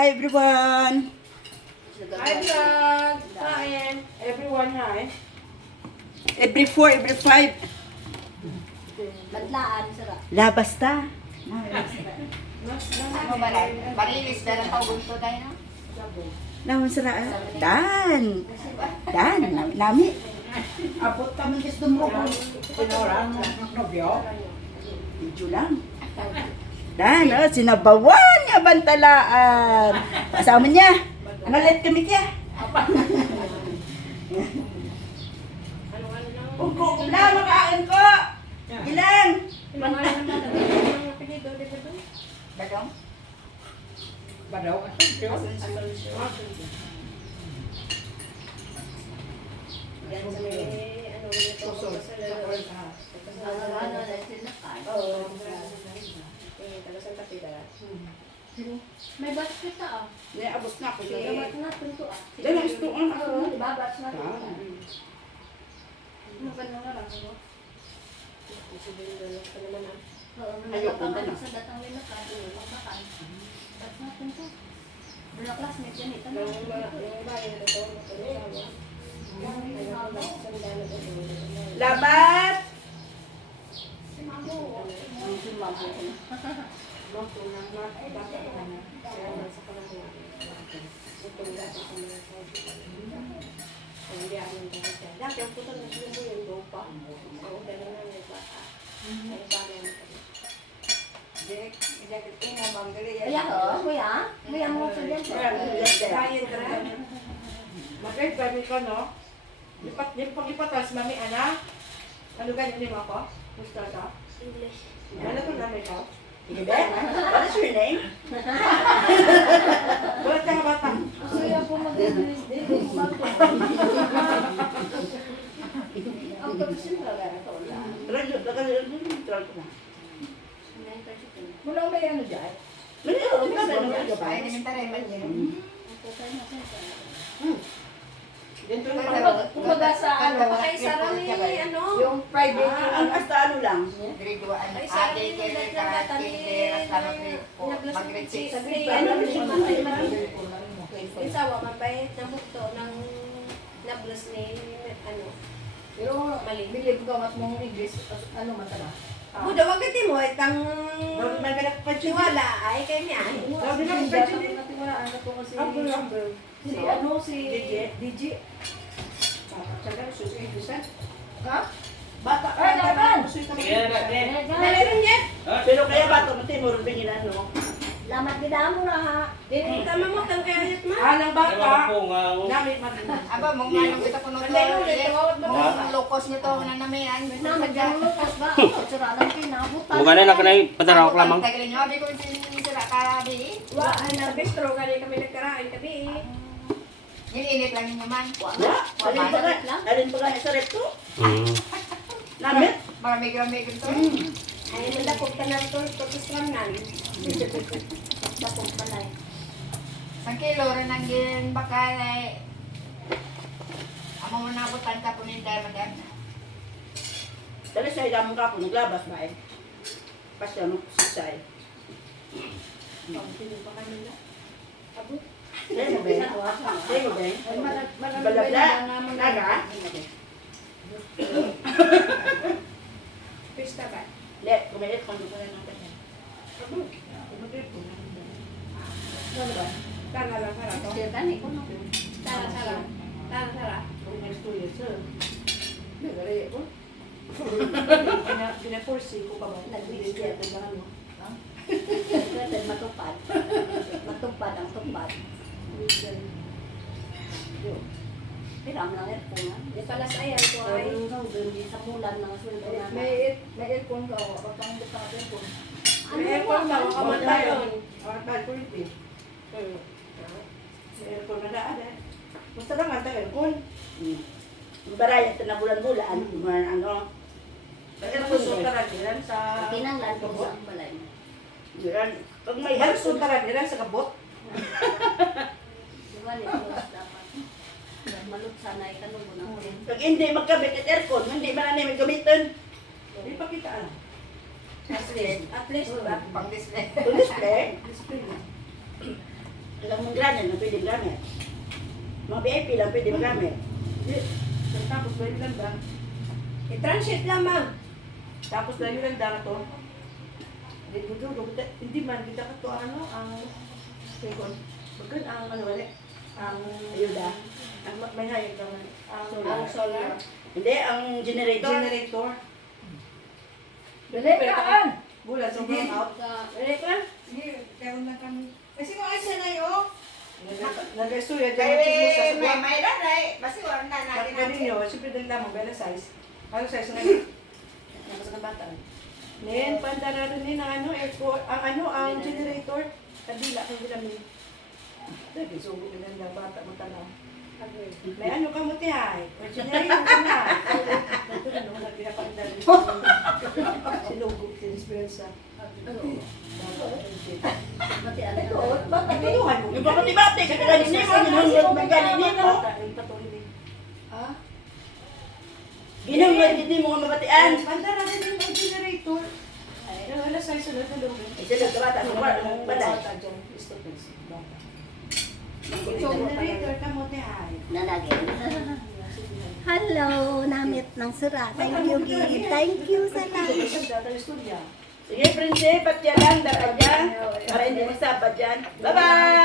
Hi everyone! Hi vlog! Kain! Everyone, hi! Every 4, every 5. Badlaan, sarap. Labas ta. Ano ba rin? Parilis na lang paugunto tayo, no? Naman sila. Dan! Nami. Abot kami gusto mo ko. Pinora, nobyo. Medyo lang. Dan, sinabawan nga bantalaan. Kasama niya. Ano let kami kaya? Ugo, lang makain ko. Ilan? Badong? Badaw, asunsyo. Yan sa may, ano, Susod. Ano, dahil sinakaan. Oo. Taga Santa Pita. May batch kita, ah. Hindi, abos na ako. May batch na tunto, ah. Dahil ang gusto ko. Oo, di ba? Batch na tunto. Ano ba nang lang, ano? Sabihin na lang pa naman, ah. Oo, Ayoko nalapakan na. sa datang linakan. Pagbakan. Batch na tunto. Wala classmate yan, ito na. Yung bayan na ito, nakalasawa. Labas! Dati ang puto na sila mo yung dopa. Oo, gano'n na yung bata. Ay, parang Kaya ho, kuya? Kuya mo sa dyan. Kain ka rin. Magay, pwede ka, no? Pag-ipatas, mami, ana? Ano ganyan mo ako? Gusto ka? English. Ano to namin ka? Sige, Ben. What is your name? Bakit ka bata? Kuya po mag-English din. Ang kapsin talaga na ito. Mula may ano dyan? Kumbaga sa ano, Ay, sarang ni, ano? yung private Ang hasta ano lang. Ay, sarang ni, Insawa, mabait na mukto ng nablos ni, ano, Pero Mali. believe ko mas mong English, ano man tala. Buda, wag ka mo, itang Maganak pa siya. tiwala ay kay niya. Sabi lang, Hindi pwede ako din. natiwalaan na po kasi Ako lang. si ano si DJ. DJ. Sabi, susunod isa. Ha? Bata ka Ay, laban! Nalirin niya. Pero kaya bata mo, Timur, bingin ano. Lamat gida mo na ha. Tama mo, kang kayayat ma. Anang bata. Namin man. Aba, mong manong kita puno to. Mong lokos nito na namian. Na magdamukos ba? Sira lang kinabutan. Bukan na ka na padaraw ko lamang. Tagalin nyo, di ko sila karabi. Wa, ay na bistro kani kami nagkarain kami. Yung init lang ninyo man. Alin pa nga sa recto? Mm. Namit? Maramig-ramig ito. Ay, mandapog ka na ito, tapos ramnan. Bakong palay. Sa kilo rin ang gin bakal ay amo mo nabutan ka po ninday madam. Dali sa ilamong ka po, naglabas ba eh? Pasya mo, sisay. Pagpili pa kanila. Abo. Sa'yo mo, Ben? Sa'yo mo, Ben? Balabla? Naga? Pista ba? Hindi, kumilit kung doon ko lang ng kanya. Abo. Ano ba? Tara lang, tara to. Sir gani ko no. Tara, tara. Tara, tara. Pinapursi ko pa ba? Nag-register ko ba mo? Matupad. Matupad ang tupad. Piram lang ito nga. Di pala sa ayan ko ay. Sa bulan ng sweldo na. May aircon ka o. Kapang gusto ka aircon. May aircon ba? Kamatay yun. Kapag kulit eh. Hmm. May aircon na daan eh. Basta lang ang aircon. Yung baraya, ito na bulan-bulan. Ano? Aircon so taragilan sa... Kinanglan ko sa balay. Yun. Pag may Aircon hapon, taragilan sa kabot. Diba nito dapat. Malut sana ikanubo na ko. pag hindi magkabit at aircon, hindi man namin gamitin. Hindi pa kita alam. At least ba? Pang display. To display. Display na. Ilang mong granite na pwede gamit. Mga VIP lang pwede magamit. Tapos layo lang ba? I-transit lamang. Tapos layo lang daw to. Hindi man, kita ka to ang second. Bagan ang ano wala. Ang Ayuda. ang may hayag naman. Ang solar. Hindi, ang generator. Generator. Dali kaan. Bulan so come out. Dali ka. Sige, karoon na kami. Kasi kung ay sanayo, Nag-estuya dyan ang chismo sa suwa. mayroon na eh. Basta wala na natin Pagka ninyo, siyempre dali lamang, bela size. Ano size ngayon? Napasa ng bata. Nen, pandara rin ang ano, ang generator. Kadila kung namin. Dali, sugo din ang bata mo tanaw. May ano ka mo tihay? Generator ka na. Ito na naman, nagpinapakindali. Sinugog, sinispersa. Mati ano Ito, na. bata na yun. Patuhan mo. Yung pakati-bati, kaganin mo, ginunod mo ganin mo. Yung patuhin. Ah, Ginunod hindi mo nga mabatian. Pandara rin yung generator. Yung alas ay sunod na lumin. Ay, sila sa bata, sa balay. So, generator ka mo tihay. Nanagin. Hello, namit ng sura. Thank you, Gigi. Thank you sa lahat. Sige, Prince, patya lang, dara dyan. Para hindi magsabad dyan. Bye-bye!